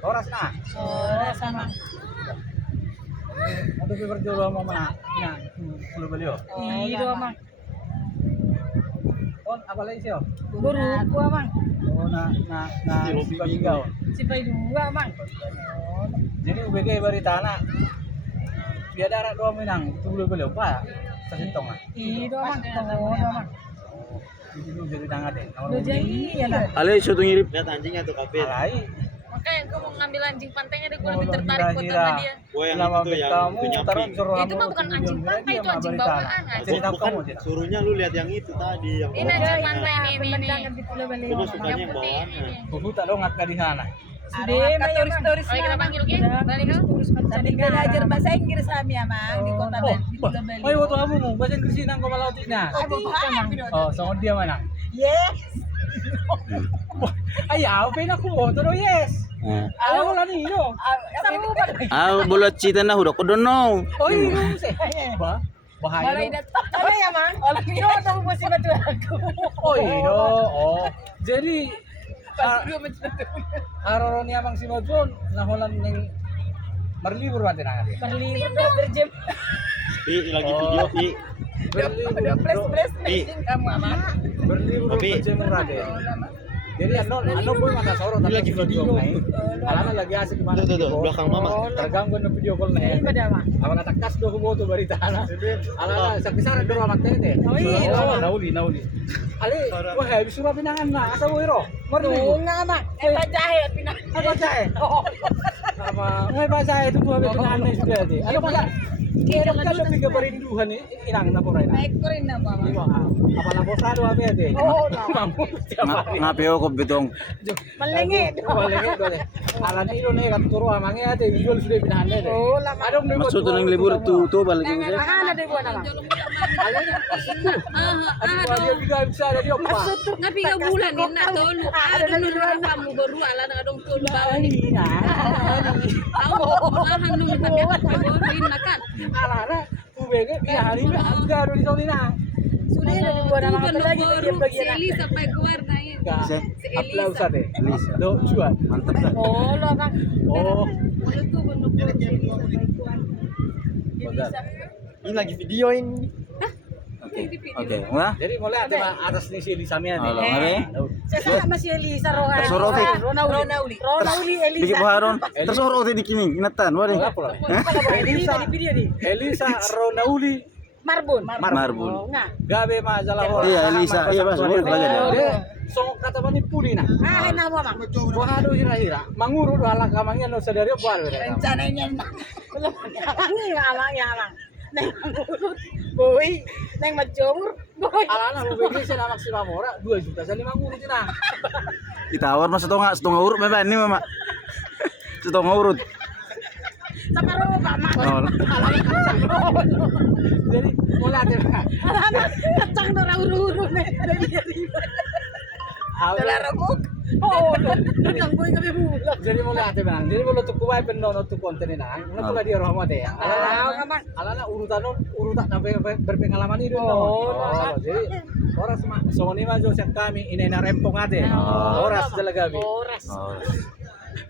Oras na. Sama. Ato pa berjolo mo mana. Na, pulo baliw. Iyo mang. On apalay siyo. Guru ko mang. Oh na sigaw. Si Pai dua mang. Jadi UBG berita na. Biar darat dua minang, pulo baliw pa. Sa sintong ah. Iyo mang. Todo mang. Itu jadi tangan deh. Lo jadi ya lah. Ale iso tuh ngirip. Lihat anjingnya tuh kapit. Alai. Makanya gue mau ngambil anjing pantainya deh, gue Oh, lebih tertarik foto hira-hira. sama dia. Gua yang Nama itu yang kamu itu taruh nyamping. suruh Itu mah bukan anjing pantai, itu anjing bawaan, anjing. Cerita Bukan, kamu tidak. suruhnya lu lihat yang itu tadi yang Ini anjing pantai nih, nih. Pemandangan di Pulau Baliw. Gua sukanya Yang yang putih bawaannya. ini. Kuku tak longat ke di sana. Sudah turis-turis. Oh, kita panggil ke? Balik ke? Tadi belajar bahasa Inggris kami ya mang di kota Oh, di Pulau Baliw. oh, waktu kamu mau bahasa Inggris nang kau malau tina. Oh, sama dia mana? Yes. Ay, apa nak aku mau terus yes. Ayo lah nih yo. Sama ba? Ah, bulat cita na hudak ko dono. Oh, ini sih. Bah, bahaya. Balai lo. datang. Apa ya mang? Orang itu tahu mesti betul aku. Oh, iya. Oh, jadi Aroroni abang si Modron naholan ning berlibur mati nang. Berlibur berjam. Pi lagi video Pi. Plus mesin kamu aman. Berlibur Tapi- berjemur Raden. Jadi ano boy mata soro Ini lagi video. Alana lagi asik mana Tuh, belakang mama. terganggu na video call na Ini pada mah. Awan natakas do ko boto barita na. Alana sa kisara do amat tete. Oh, iya. Nauli. Ali, wah habis surat pinangan na asa mo iro. Tuh nga mang. Eta jahe pinang. Apa jae? Apa ngai bahasa itu tuh habis pinangan na sudah di. Ano bahasa? Kira kalau tiga perinduhan ini inang na po rin. Baik ko rin na ba Di mang? ba? Apa na posado abi ate? Oo, Mampu tiap hari. Ngapi ako bitong. Malengit. Malengit dole. Ala ni ilo ne katuro amange ate idol sudah pinahan deh. Oh, lama. Adong ne Maksud ng libur tu balik ko siya. Mahal na buwan na mang. Aduh, dia juga bisa ada dia apa? Nga 3 bulan din na to. Ano nung kamu baru ala na dong tul bawa ni. Tahu lahan nung tapi bawain makan. Ala-ala, ubege pinahari agak ada di Saudina. Sudah ada di buwan na mga lagi Baru bagian si Eli sampai keluar na yun. Enggak. Si Aplausa deh. Elisa. Do jual. Mantap dah. Oh, lo mang. Oh, Mulut tuh bener si Eli sampai keluar. bagus. Ini lagi video ini. Oke, wah. Jadi mulai ada atas nih si Elisa Mia Halo, nih. ngabe? Saya sama si Elisa Rohan. Tersuruh, Tik. Ronauli Elisa. Bigi buharon. Terus oro di kiming inatan, wari. Elisa, Di video di. Elisa Ronauli Marbun. Marbun. Oh, nga. Gabe majalah orang. Iya, Elisa. Iya, Mas. Boleh lagi ada. Dia song kata bani puli nah. Ah, nama mang. Wahado hira-hira. Manguru do ala kamangnya no sadari buat. Rencananya mang. Belum ya alang ya alang. Neng mangurut. Boy, neng majomur. Boy. Alana ubege sih nama si Mamora 2 juta sa 5 nguru tina. Itawar mas setengah urut memang ini mama. Setengah urut. Sama ro Pak Mak. Oh. Jadi mulai ada. Anak kacang dora uru-uru nih. Ada dia. Telaragok. Oh, nang boy kami bulan. Jadi mulai ada bang. Jadi mulai tuh kuai penono tuh konten nah. Mulai pula dia rahmat ya. Alana urutan sampai berpengalaman itu. Jadi orang semua Sony mah josep kami ini na rempong ade. Oras dalaga bi. Oras. Oh.